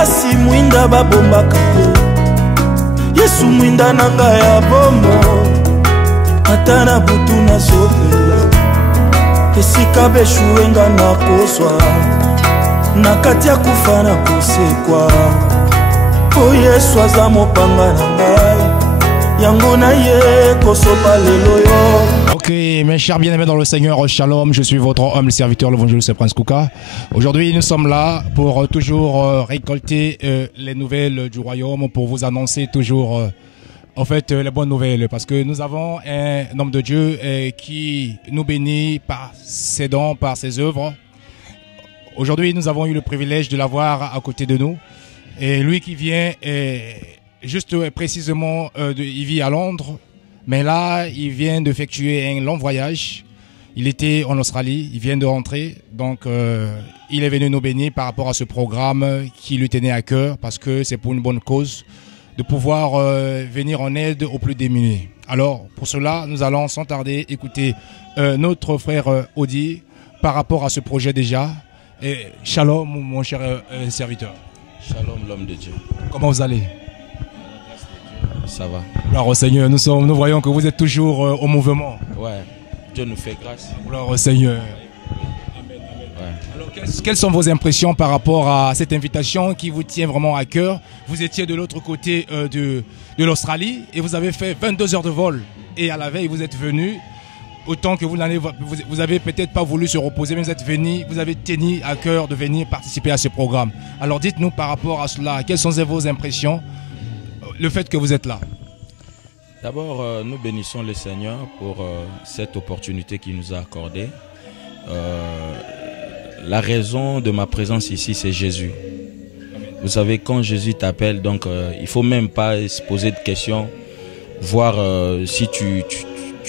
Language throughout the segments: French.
basi mwinda babombaka te. Yesu mwinda nanga ya bomo, ata na butu nazopela esika beshuwenga na koswa, na kati ya kufa na kosekwa. O Yesu aza mopanga na ngai, yango na ye kosopa lelo yo. Ok, mes chers bien-aimés dans le Seigneur, Shalom, je suis votre humble serviteur, l'évangéliste Prince Kouka. Aujourd'hui, nous sommes là pour toujours récolter les nouvelles du royaume, pour vous annoncer toujours en fait les bonnes nouvelles, parce que nous avons un homme de Dieu qui nous bénit par ses dons, par ses œuvres. Aujourd'hui, nous avons eu le privilège de l'avoir à côté de nous. Et lui qui vient, juste précisément, il vit à Londres. Mais là, il vient d'effectuer un long voyage. Il était en Australie, il vient de rentrer. Donc, il est venu nous bénir par rapport à ce programme qui lui tenait à cœur, parce que c'est pour une bonne cause, de pouvoir venir en aide aux plus démunis. Alors, pour cela, nous allons sans tarder écouter notre frère Audi par rapport à ce projet déjà. Et shalom, mon cher serviteur. Shalom, l'homme de Dieu. Comment vous allez? Ça va. Gloire au Seigneur, nous voyons que vous êtes toujours au mouvement. Ouais, Dieu nous fait grâce. Gloire au Seigneur. Ouais. Alors, quelles sont vos impressions par rapport à cette invitation qui vous tient vraiment à cœur? Vous étiez de l'autre côté de l'Australie et vous avez fait 22 heures de vol. Et à la veille, vous êtes venu. Autant que vous avez peut-être pas voulu se reposer, mais vous êtes venu, vous avez tenu à cœur de venir participer à ce programme. Alors dites-nous par rapport à cela, quelles sont vos impressions, le fait que vous êtes là? D'abord, nous bénissons le Seigneur pour cette opportunité qu'il nous a accordée. La raison de ma présence ici, c'est Jésus. Vous savez, quand Jésus t'appelle, donc il ne faut même pas se poser de questions, voir si tu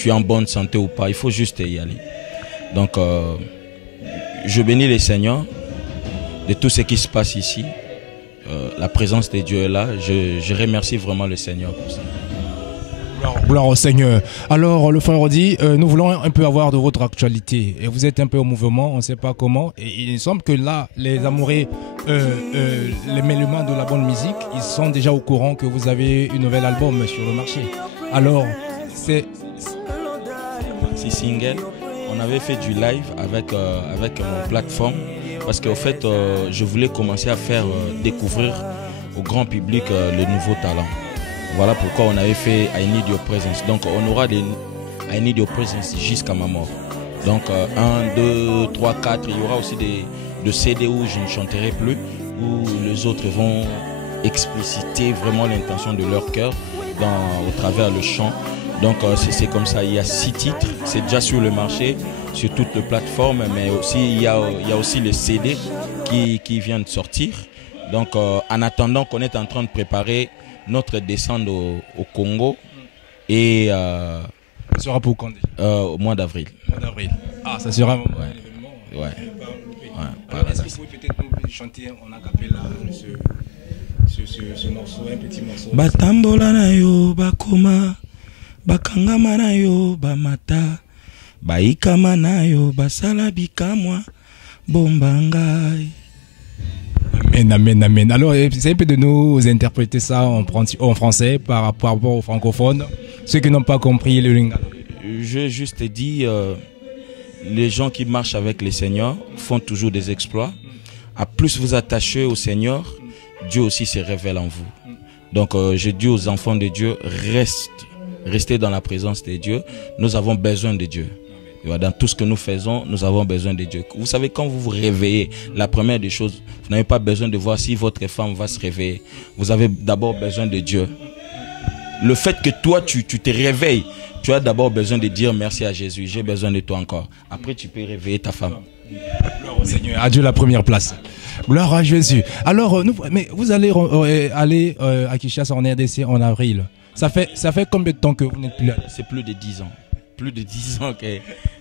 es en bonne santé ou pas, il faut juste y aller. Donc, je bénis le Seigneur de tout ce qui se passe ici. La présence de Dieu est là. Je remercie vraiment le Seigneur pour ça. Gloire au Seigneur. Alors, le frère dit, nous voulons un peu avoir de votre actualité. Et vous êtes un peu au mouvement, on ne sait pas comment. Et il semble que là, les amoureux, les mélomanes de la bonne musique, ils sont déjà au courant que vous avez un nouvel album sur le marché. Alors, c'est single. On avait fait du live avec mon plateforme parce qu'en fait, je voulais commencer à faire découvrir au grand public le nouveau talent. Voilà pourquoi on avait fait I Need Your Presence. Donc on aura des I Need Your Presence jusqu'à ma mort. Donc 1, 2, 3, 4, il y aura aussi des CD où je ne chanterai plus, où les autres vont expliciter vraiment l'intention de leur cœur au travers le chant. Donc c'est comme ça, il y a 6 titres, c'est déjà sur le marché, sur toutes les plateformes, mais aussi il y a aussi le CD qui vient de sortir. Donc en attendant qu'on est en train de préparer notre descente au Congo et ça sera pour quand au mois d'avril. Ah, ça sera vraiment un événement. Ouais. Est-ce que vous pouvez peut-être nous chanter en acapella ce morceau, un petit morceau? Batambola na yo bakoma, bakangama na yo bamata, baikama na yo basala bikamwa bombangai. Amen, amen. Alors, essayez un peu de nous interpréter ça en français par rapport aux francophones, ceux qui n'ont pas compris le lingala. Je juste dit, les gens qui marchent avec le Seigneur font toujours des exploits. À plus vous attachez au Seigneur, Dieu aussi se révèle en vous. Donc, je dis aux enfants de Dieu, restez dans la présence de Dieu. Nous avons besoin de Dieu. Dans tout ce que nous faisons, nous avons besoin de Dieu. Vous savez, quand vous vous réveillez, la première des choses, vous n'avez pas besoin de voir si votre femme va se réveiller. Vous avez d'abord besoin de Dieu. Le fait que toi, tu te réveilles, tu as d'abord besoin de dire merci à Jésus. J'ai besoin de toi encore. Après, tu peux réveiller ta femme. Gloire au Seigneur, à Dieu la première place. Gloire à Jésus. Alors, mais vous allez aller à Kinshasa en RDC en avril. Ça fait combien de temps que vous n'êtes plus là? C'est plus de 10 ans. Plus de 10 ans que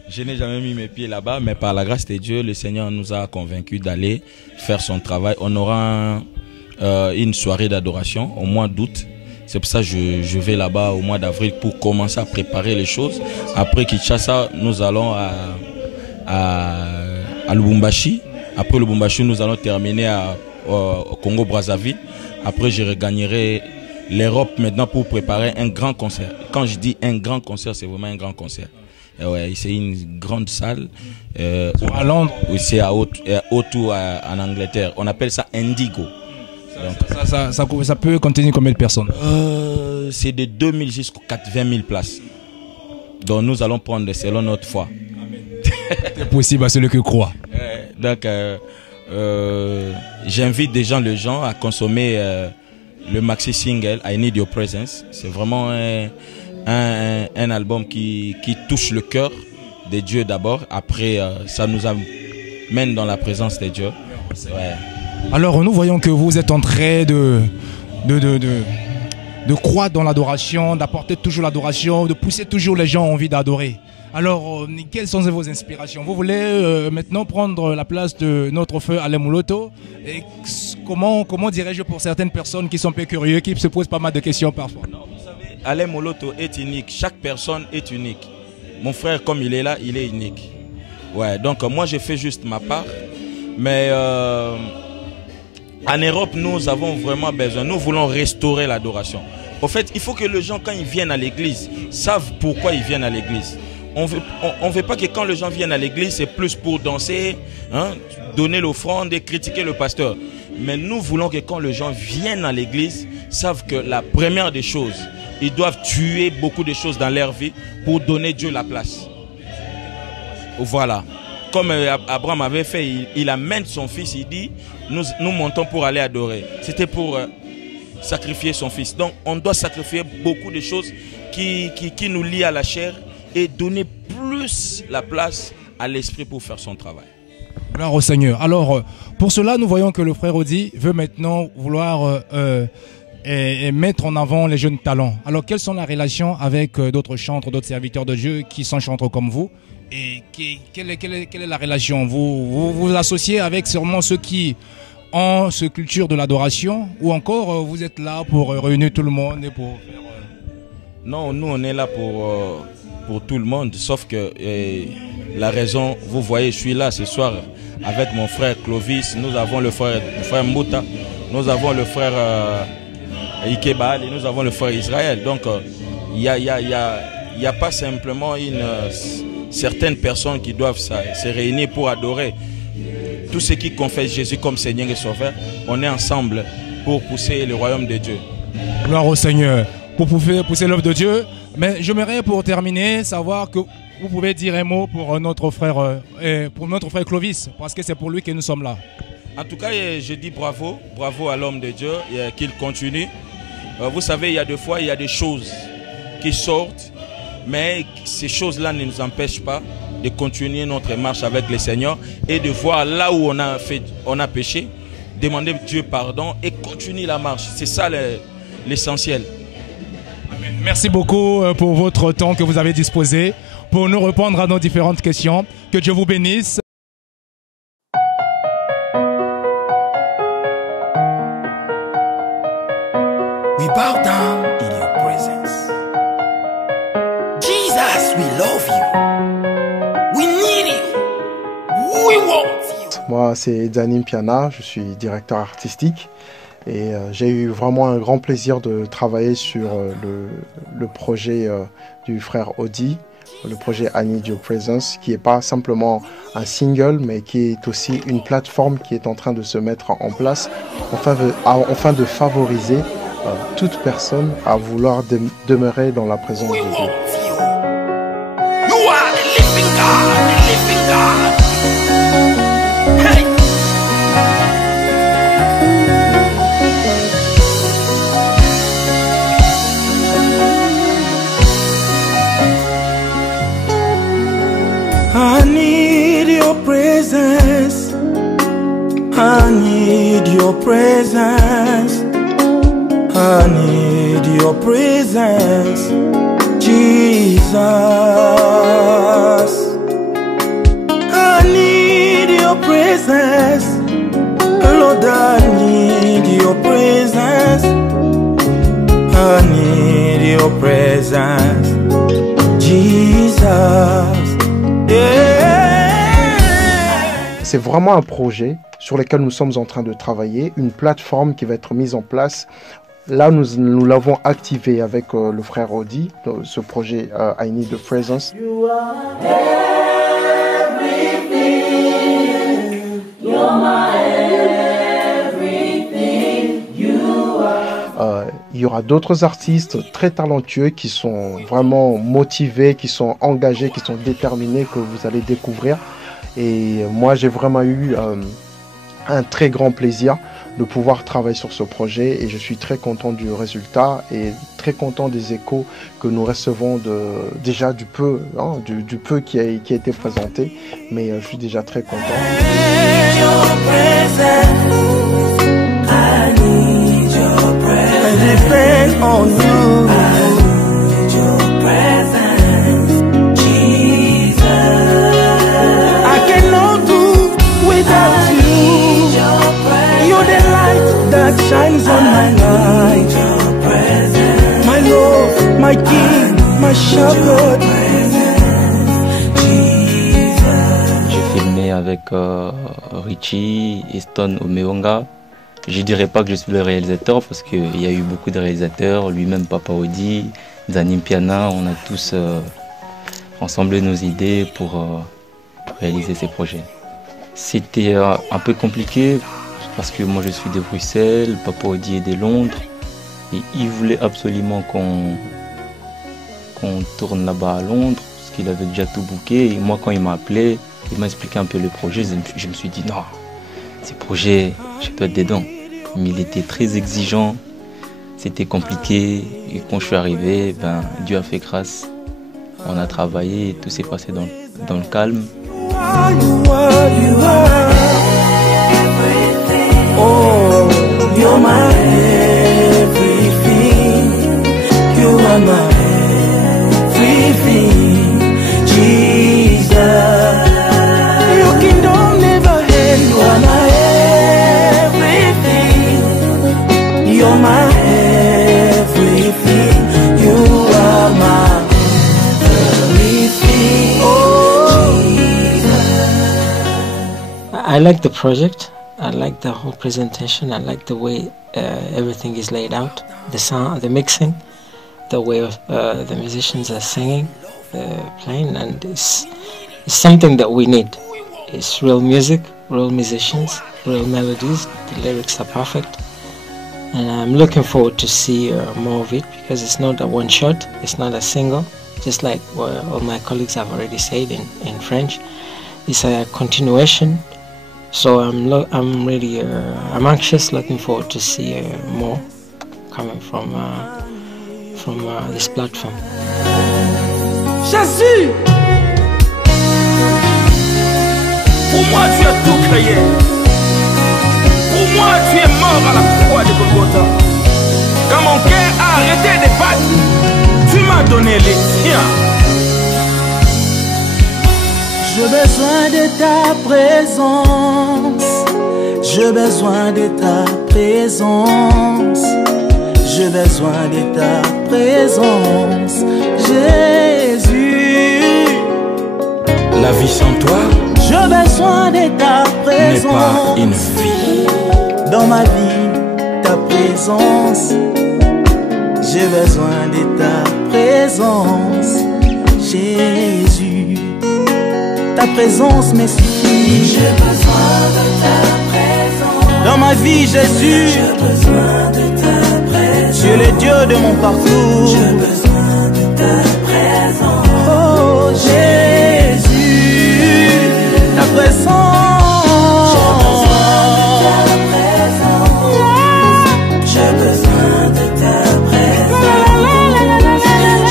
je n'ai jamais mis mes pieds là-bas, mais par la grâce de Dieu, le Seigneur nous a convaincus d'aller faire son travail. On aura une soirée d'adoration au mois d'août. C'est pour ça que je vais là-bas au mois d'avril pour commencer à préparer les choses. Après Kinshasa, nous allons à Lubumbashi. Après Lubumbashi, nous allons terminer au Congo-Brazzaville. Après, je regagnerai l'Europe maintenant pour préparer un grand concert. Quand je dis un grand concert, c'est vraiment un grand concert. Ouais, c'est une grande salle. À Londres? Oui, c'est à Otto en Angleterre. On appelle ça Indigo. Donc, ça peut contenir combien de personnes? C'est de 2000 jusqu'à 80 000 places. Donc nous allons prendre selon notre foi. C'est possible à celui qui croit. Donc j'invite déjà les gens à consommer le maxi single I Need Your Presence. C'est vraiment un album qui touche le cœur de Dieu d'abord. Après, ça nous amène dans la présence de Dieu. Ouais. Alors nous voyons que vous êtes en train de croître dans l'adoration, d'apporter toujours l'adoration, de pousser toujours les gens en envie d'adorer. Alors, quelles sont vos inspirations? Vous voulez maintenant prendre la place de notre frère Alain Mouloto. Et comment dirais-je pour certaines personnes qui sont un peu curieux, qui se posent pas mal de questions parfois? Non, vous savez, Alain Mouloto est unique. Chaque personne est unique. Mon frère, comme il est là, il est unique. Ouais, donc moi, je fais juste ma part. Mais en Europe, nous avons vraiment besoin. Nous voulons restaurer l'adoration. En fait, il faut que les gens, quand ils viennent à l'église, savent pourquoi ils viennent à l'église. On veut pas que quand les gens viennent à l'église, c'est plus pour danser, hein, donner l'offrande et critiquer le pasteur. Mais nous voulons que quand les gens viennent à l'église, savent que la première des choses, ils doivent tuer beaucoup de choses dans leur vie pour donner Dieu la place. Voilà. Comme Abraham avait fait, il amène son fils, il dit, nous montons pour aller adorer. C'était pour sacrifier son fils. Donc on doit sacrifier beaucoup de choses qui nous lient à la chair et donner plus la place à l'esprit pour faire son travail. Gloire au Seigneur. Alors, pour cela, nous voyons que le frère Odi veut maintenant vouloir mettre en avant les jeunes talents. Alors, quelles sont les relations avec d'autres chantres, d'autres serviteurs de Dieu qui sont chantres comme vous? Et quelle est la relation? Vous associez avec sûrement ceux qui ont cette culture de l'adoration, ou encore vous êtes là pour réunir tout le monde et pour faire... Non, nous on est là pour tout le monde, sauf que la raison, vous voyez, je suis là ce soir avec mon frère Clovis, nous avons le frère Mouta, nous avons le frère Ikebal et nous avons le frère Israël. Donc il n'y a pas simplement certaines personnes qui doivent se réunir pour adorer. Tous ceux qui confessent Jésus comme Seigneur et Sauveur, on est ensemble pour pousser le royaume de Dieu. Gloire au Seigneur, pour pousser l'œuvre de Dieu. Mais j'aimerais pour terminer savoir que vous pouvez dire un mot pour notre frère Clovis, parce que c'est pour lui que nous sommes là. En tout cas, je dis bravo à l'homme de Dieu, qu'il continue. Vous savez, il y a des fois, il y a des choses qui sortent, mais ces choses-là ne nous empêchent pas de continuer notre marche avec le Seigneur et de voir là où on a péché, demander Dieu pardon et continuer la marche. C'est ça l'essentiel. Merci beaucoup pour votre temps que vous avez disposé pour nous répondre à nos différentes questions. Que Dieu vous bénisse. We bow down in your presence. Jesus, we love you. We need you. We want you. Moi, c'est Danim Piana, je suis directeur artistique. Et j'ai eu vraiment un grand plaisir de travailler sur le projet du frère Odi, le projet I Need Your Presence, qui n'est pas simplement un single, mais qui est aussi une plateforme qui est en train de se mettre en place, afin de favoriser toute personne à vouloir demeurer dans la présence de Dieu. You are the living God, the living God. Hey. I need your presence. I need your presence. I need your presence, Jesus. I need your presence, Lord. I need your presence. I need your presence, Jesus. Yeah. c'est vraiment un projet sur lequel nous sommes en train de travailler, une plateforme qui va être mise en place. Là, nous l'avons activé avec le frère Audi, ce projet I Need the Presence. You are everything. You're my everything. You are. Il y aura d'autres artistes très talentueux qui sont vraiment motivés, qui sont engagés, qui sont déterminés, que vous allez découvrir. Et moi, j'ai vraiment eu un très grand plaisir de pouvoir travailler sur ce projet et je suis très content du résultat et très content des échos que nous recevons déjà du peu, hein, du peu qui a été présenté, mais je suis déjà très content. That shines on my life, my love, my king, my shepherd. J'ai filmé avec Richie et Stone Omeonga. Je dirais pas que je suis le réalisateur parce qu'il y a eu beaucoup de réalisateurs, lui-même Papa Audi, Zanim Piana, on a tous rassemblé nos idées pour réaliser ces projets. C'était un peu compliqué parce que moi je suis de Bruxelles, Papa Audi est de Londres et il voulait absolument qu'on tourne là-bas à Londres parce qu'il avait déjà tout booké et moi quand il m'a appelé, il m'a expliqué un peu le projet, je me suis dit non, ces projets, je dois être dedans. Mais il était très exigeant, c'était compliqué et quand je suis arrivé, ben, Dieu a fait grâce, on a travaillé et tout s'est passé dans le calme. Oh, you're my everything. You are my everything, Jesus. Your kingdom never ends. You are my everything. You're my everything. You are my everything. Oh, Jesus. I like the project. I like the whole presentation. I like the way everything is laid out, the sound, the mixing, the way the musicians are singing, playing, and it's something that we need. It's real music, real musicians, real melodies. The lyrics are perfect, and I'm looking forward to see more of it because it's not a one shot. It's not a single, just like what all my colleagues have already said in French. It's a continuation. So I'm really anxious, looking forward to see more coming from this platform. Jésus, pour moi tu as tout créé. Pour moi tu es mort à la croix de Golgotha. Quand mon cœur a arrêté de battre, tu m'as donné les tiens. J'ai besoin de ta présence. J'ai besoin de ta présence. J'ai besoin de ta présence, Jésus. La vie sans toi, j'ai besoin de ta présence. n'est pas une vie. Dans ma vie, ta présence. J'ai besoin de ta présence, Jésus. Ta présence me suffit. J'ai besoin de ta présence. Dans ma vie, Jésus. J'ai besoin de ta présence. Tu es le Dieu de mon parcours. J'ai besoin de ta présence. Oh Jésus, ta présence. J'ai besoin de ta présence.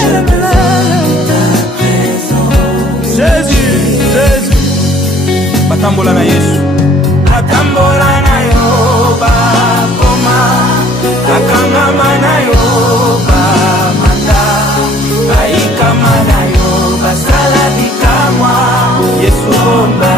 J'ai besoin de ta présence. Jésus, Jésus. Batambola na Yesu. Batambola na yo bakoma. Akangama na yo bamata. Aikama na yo basala bikamwa. Yesu bomba.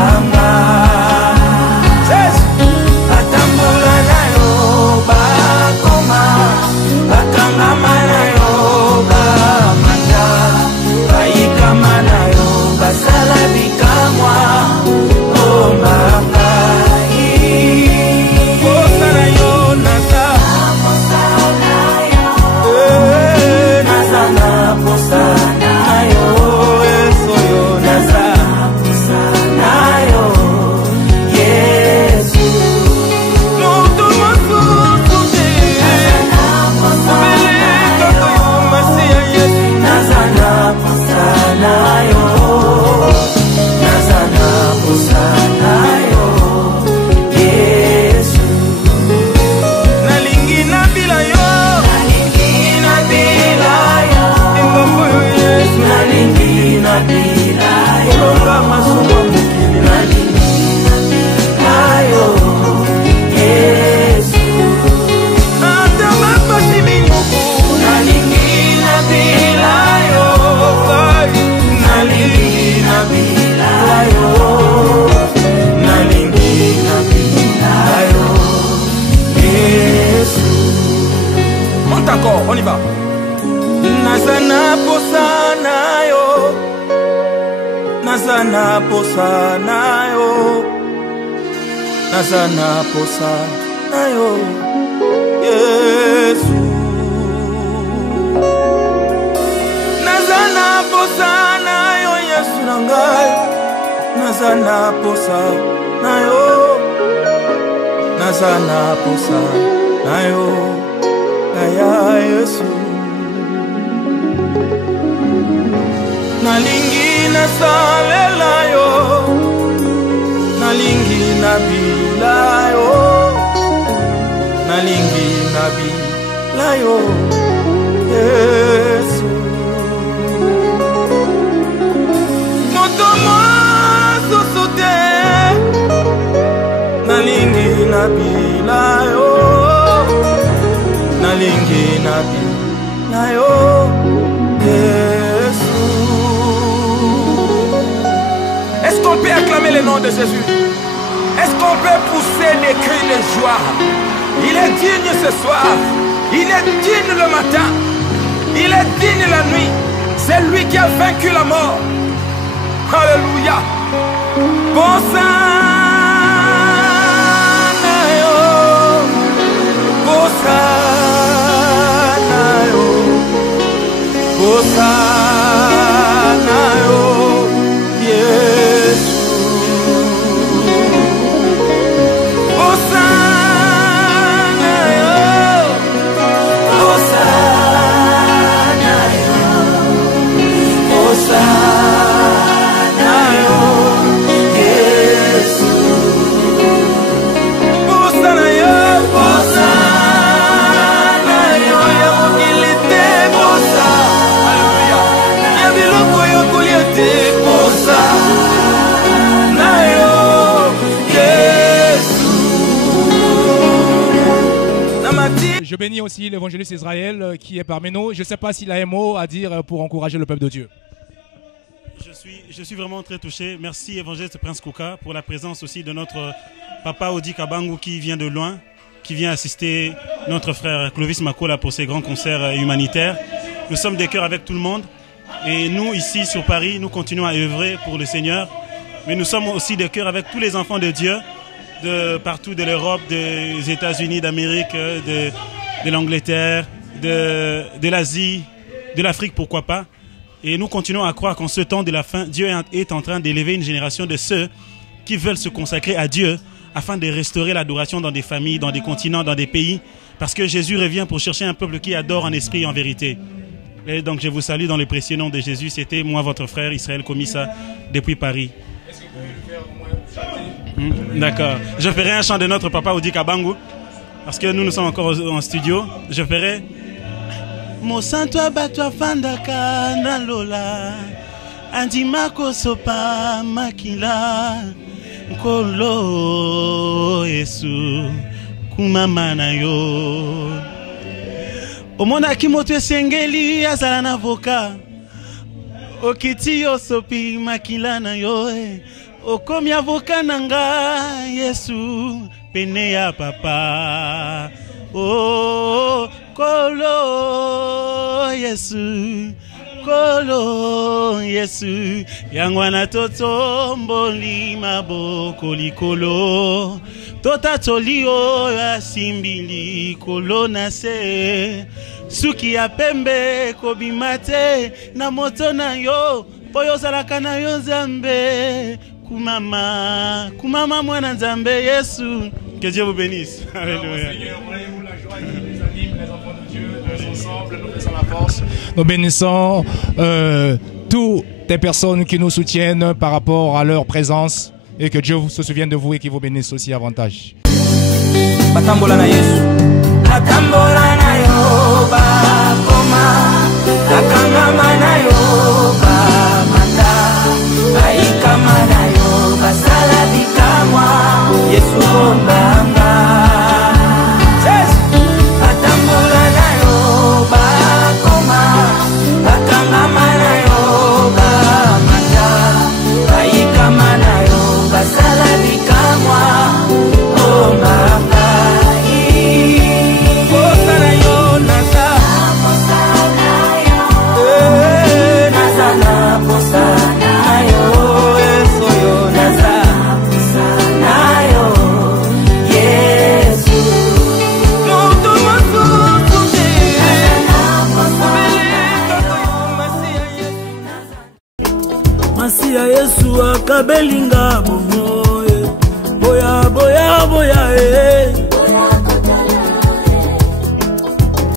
accord, on y va. Nazana posanayo, Nazana posanayo, Nazana posanayo, Yesu. Nazana posanayo, Yesu nangai. Nazana posanayo, Nazana posanayo, Aya Yesu. Nalingi nasalela yo, nalingi nabila yo, nalingi nabila yo, Yesu. Motomo susute, nalingi nabila yo, nalingi nabila yo, Yesu. Est-ce qu'on peut acclamer le nom de Jésus? Est-ce qu'on peut pousser des cris de joie? Il est digne ce soir. Il est digne le matin. Il est digne la nuit. C'est lui qui a vaincu la mort. Alléluia. Bosanayo, Bosanayo, Bosanayo, Yesu. Bosanayo, Bosanayo, Bosanayo, Yesu. Bosanayo, Bosanayo, yamukilite bosa. Alléluia. Yabiloko yokuliete bosa. Nayo, Yesu. Namati. Je bénis aussi l'évangéliste Israël qui est parmi nous. Je ne sais pas s'il a un mot à dire pour encourager le peuple de Dieu. Je suis vraiment très touché. Merci évangéliste Prince Kouka pour la présence aussi de notre papa Odi Kabangu qui vient de loin, qui vient assister notre frère Clovis Makola pour ses grands concerts humanitaires. Nous sommes des cœurs avec tout le monde et nous ici sur Paris, nous continuons à œuvrer pour le Seigneur. Mais nous sommes aussi des cœurs avec tous les enfants de Dieu de partout de l'Europe, des États-Unis d'Amérique, de l'Angleterre, de l'Asie, de l'Afrique, pourquoi pas. Et nous continuons à croire qu'en ce temps de la fin, Dieu est en train d'élever une génération de ceux qui veulent se consacrer à Dieu afin de restaurer l'adoration dans des familles, dans des continents, dans des pays. Parce que Jésus revient pour chercher un peuple qui adore en esprit et en vérité. Et donc je vous salue dans le précieux nom de Jésus. C'était moi, votre frère Israël Komissa, depuis Paris. Est-ce que vous pouvez le faire au moins? D'accord. Je ferai un chant de notre papa Odi Kabangu. Parce que nous sommes encore en studio. Je ferai... Mosanto abatwa fandaka na lola andimako sopa makila nkolo Yesu kumama na yo omonaki moto esengeli azala na voka okiti yo sopi makila na yo okomi avoka na nga Yesu pene ya papa oh Kolo Yesu, Kolo Yesu, Yangwana toto mboli maboko likolo, tota tolio ya simbili kolo nase, suki ya pembe kobimate na moto na yo, poyo salaka na yo Nzambe, kumama mwana Nzambe Yesu. Que Dieu vous bénisse. Alléluia. Nous bénissons toutes les personnes qui nous soutiennent par rapport à leur présence et que Dieu se souvienne de vous et qu'il vous bénisse aussi avantage. Batambola na Yesu, batambola na yo bakoma, akangama na yo bamata, aikama na yo basala bikamwa, Yesu bombanga. Batambola na yo bakoma, akangama na yo bamata, aikama na yo basala bikamwa, bombanga. kabelinga bongo boya boya boya